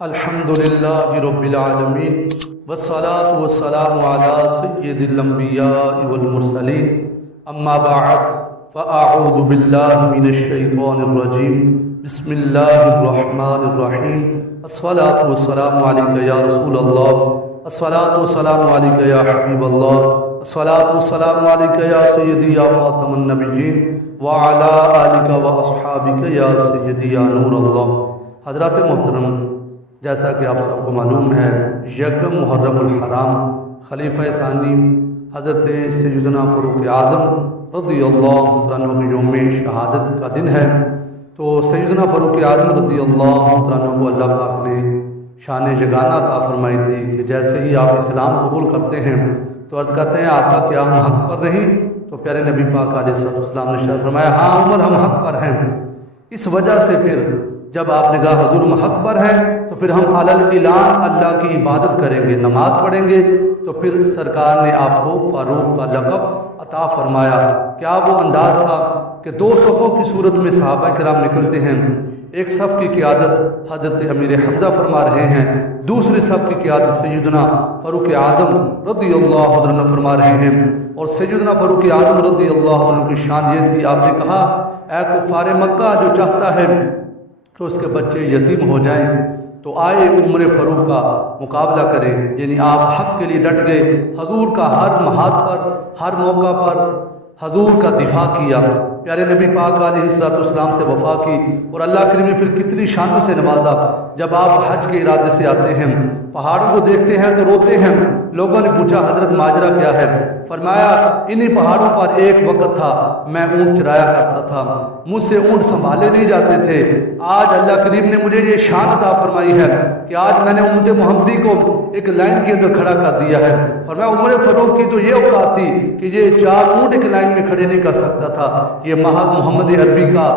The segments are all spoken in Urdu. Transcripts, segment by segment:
الحمد للہ رب العالمین والصلاة والسلام علی سید الانبیاء والمرسلین اما بعد فاعوذ باللہ من الشیطان الرجیم بسم اللہ الرحمن الرحیم الصلاة والسلام علیک یا رسول اللہ، الصلاة والسلام علیک یا حبیب اللہ، الصلاة والسلام علیک یا سیدی یا خاتم النبیین وعلی آلک واصحابک یا سیدی یا نور اللہ۔ حضرات محترم، جیسا کہ آپ سب کو معلوم ہے، یکم محرم الحرام خلیفہ ثانی حضرت سیدنا فاروق اعظم رضی اللہ عنہ کے یوم شہادت کا دن ہے۔ تو سیدنا فاروق اعظم رضی اللہ عنہ کو اللہ پاک نے شان یگانہ عطا فرمائی تھی کہ جیسے ہی آپ اسلام قبول کرتے ہیں تو عرض کرتے ہیں آقا کیا ہم حق پر نہیں؟ تو پیارے نبی پاک علیہ السلام نے ارشاد فرمایا ہاں عمر ہم حق پر ہیں۔ اس وجہ سے پھر جب آپ نے کہا حضور ہم حق پر ہیں تو پھر ہم علی الاعلان اللہ کی عبادت کریں گے، نماز پڑھیں گے۔ تو پھر سرکار نے آپ کو فاروق کا لقب عطا فرمایا۔ کیا وہ انداز تھا کہ دو صفوں کی صورت میں صحابہ کرام نکلتے ہیں، ایک صف کی قیادت حضرت امیر حمزہ فرما رہے ہیں، دوسری صف کی قیادت سیدنا فاروق اعظم رضی اللہ عنہ فرما رہے ہیں۔ اور سیدنا فاروق اعظم رضی اللہ عنہ کی شان یہ تھی، آپ نے کہا اے کفار مکہ جو چاہتا ہے تو اس کے بچے یتیم ہو جائیں تو آئے عمر فاروق کا مقابلہ کریں، یعنی آپ حق کے لیے ڈٹ گئے، حضور کا ہر محاذ پر ہر موقع پر حضور کا دفاع کیا، پیارے نبی پاک علیہ السلام سے وفا کی، اور اللہ کریم نے پھر کتنی شانوں سے نوازا۔ جب آپ حج کے ارادے سے آتے ہیں پہاڑوں کو دیکھتے ہیں تو روتے ہیں۔ لوگوں نے پوچھا حضرت ماجرا کیا ہے؟ فرمایا انہی پہاڑوں پر ایک وقت تھا میں اونٹ چرایا کرتا تھا، مجھ سے اونٹ سنبھالے نہیں جاتے تھے، آج اللہ کریم نے مجھے یہ شان عطا فرمائی ہے کہ آج میں نے امت محمدی کو ایک لائن کے اندر کھڑا کر دیا ہے۔ فرمایا عمر فاروق کی تو یہ اوقات تھی کہ یہ 4 اونٹ ایک لائن میں کھڑے نہیں کر سکتا تھا۔ یہ محض محمد عربی کا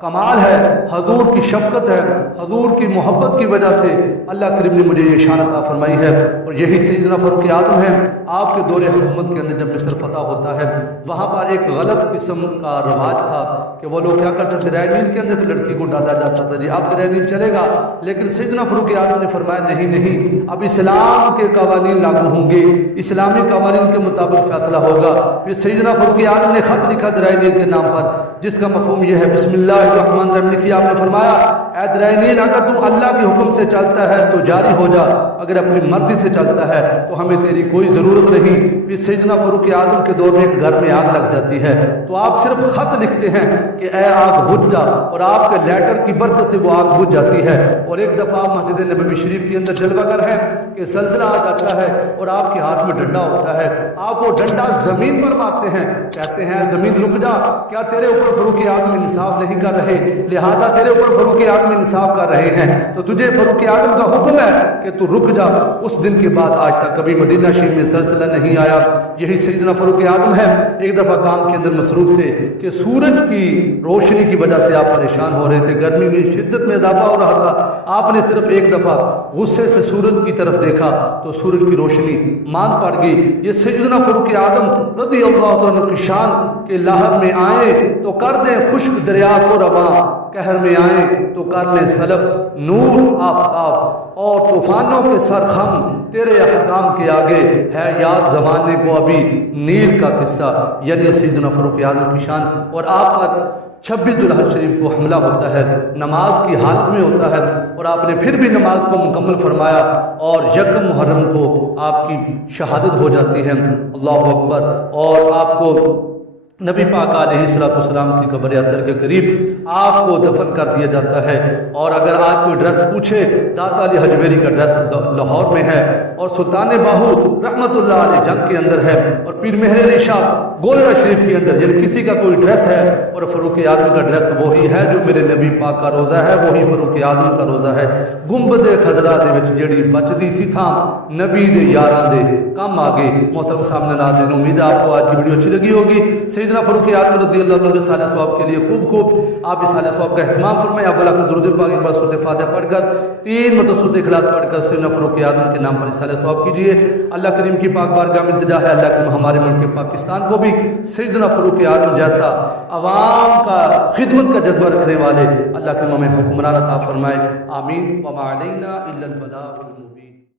کمال ہے، حضور کی شفقت ہے، حضور کی محبت کی وجہ سے اللہ کریم نے مجھے یہ شان عطا فرمائی ہے۔ اور یہی سیدنا فاروق اعظم ہیں۔ آپ کے دور حکومت کے اندر جب مصر فتح ہوتا ہے وہاں پر ایک غلط قسم کا رواج تھا کہ وہ لوگ کیا کرتے تھے، دریائے نیل کے اندر لڑکی کو ڈالا جاتا تھا، جی اب دریائے نیل چلے گا، لیکن سیدنا فاروق اعظم نے فرمایا نہیں، اب اسلام کے قوانین لاگو ہوں گے، اسلامی قوانین کے مطابق فیصلہ ہوگا۔ پھر سیدنا فاروق اعظم نے خط لکھا دریائے نیل کے نام پر جس کا مفہوم یہ ہے بسم اللہ الرحمن الرحیم لکھی۔ آپ نے فرمایا اے دریائے نیل اگر تو اللہ کے حکم سے چلتا ہے تو جاری ہو جا، اگر اپنی مرضی سے چلتا ہے تو ہمیں تیری کوئی ضرورت نہیں۔ پھر سیدنا فاروق اعظم کے دور میں ایک گھر میں آگ لگ جاتی ہے تو آپ صرف خط لکھتے ہیں کہ اے آگ بجھ جا، اور آپ کے لیٹر کی برکت سے وہ آگ بجھ جاتی ہے۔ اور ایک دفعہ مسجد نبوی شریف کے اندر جلوہ گر ہے کہ زلزلہ آ جاتا ہے اور آپ کے ہاتھ میں ڈنڈا ہوتا ہے، آپ وہ ڈنڈا زمین پر مارتے ہیں، کہتے ہیں زمین رک جا، کیا تیرے اوپر فاروق اعظم انصاف نہیں کر رہے، لہذا تیرے اوپر فاروق اعظم انصاف کر رہے ہیں تو تجھے فاروق اعظم کا حکم ہے کہ تو رک جا۔ اس دن کے بعد آج تک کبھی مدینہ شریف میں زلزلہ نہیں آیا۔ یہی سیدنا فاروق اعظم ہے، ایک دفعہ کام کے اندر مصروف تھے کہ سورج کی روشنی کی وجہ سے آپ پریشان ہو رہے تھے، گرمی میں شدت میں اضافہ ہو رہا تھا، آپ نے صرف ایک دفعہ غصے سے سورج کی طرف دیکھا تو سورج کی روشنی مان پڑ گئی۔ یہ سیدنا فاروق اعظم رضی اللہ عنہ کی شان کہ لہب میں آئے تو کر دیں خشک دریا کو رواں، قہر میں آئیں تو کر لیں سلب نور آفتاب، اور طوفانوں کے سر خم تیرے احکام کے آگے ہے یاد زمانے کو ابھی نیل کا قصہ، یعنی سیدنا فاروق اعظم کی شان۔ اور آپ پر 26 ذوالحج شریف کو حملہ ہوتا ہے، نماز کی حالت میں ہوتا ہے، اور آپ نے پھر بھی نماز کو مکمل فرمایا اور یکم محرم کو آپ کی شہادت ہو جاتی ہے، اللہ اکبر۔ اور آپ کو نبی پاک علیہ السلام کی قبر اطہر کے قریب آپ کو دفن کر دیا جاتا ہے۔ اور اگر آج کوئی ڈریس پوچھے داتا علی حجویری کا ڈریس لاہور میں ہے، اور سلطان باہو رحمت اللہ علیہ جنگ کے اندر ہے، اور پیر مہر علی شاہ گولڑا شریف کے اندر، یعنی کسی کا کوئی ڈریس ہے اور فاروق اعظم کا ڈریس وہی ہے جو میرے نبی پاک کا روزہ ہے، وہی فاروق اعظم کا روزہ ہے۔ گنبد خضرا دے وچ جڑی بچدی سی تھا نبی دے یاراں دے کم آگے۔ محترم سامنے ناظرین، امید ہے آپ کو آج کی ویڈیو اچھی لگی ہوگی۔ سیدنا فاروق اعظم رضی اللہ عنہ کے سالہ ثواب کے لیے خوب آپ اس سالہ ثواب کا اہتمام فرمائیں۔ اب اللہ درود پاک ایک بار سورۃ فاتحہ پڑھ کر 3 مرتبہ سورۃ اخلاص پڑھ کر سیدنا فاروق اعظم کے نام پر اس سالہ ثواب کیجیے۔ اللہ کریم کی پاک بارگاہ میں التجا ہے اللہ کریم ہمارے ملک پاکستان کو بھی سیدنا فاروق اعظم جیسا عوام کا خدمت کا جذبہ رکھنے والے اللہ کے امام حکمران عطا فرمائے، آمین۔ وما علینا الا البلاغ المبین۔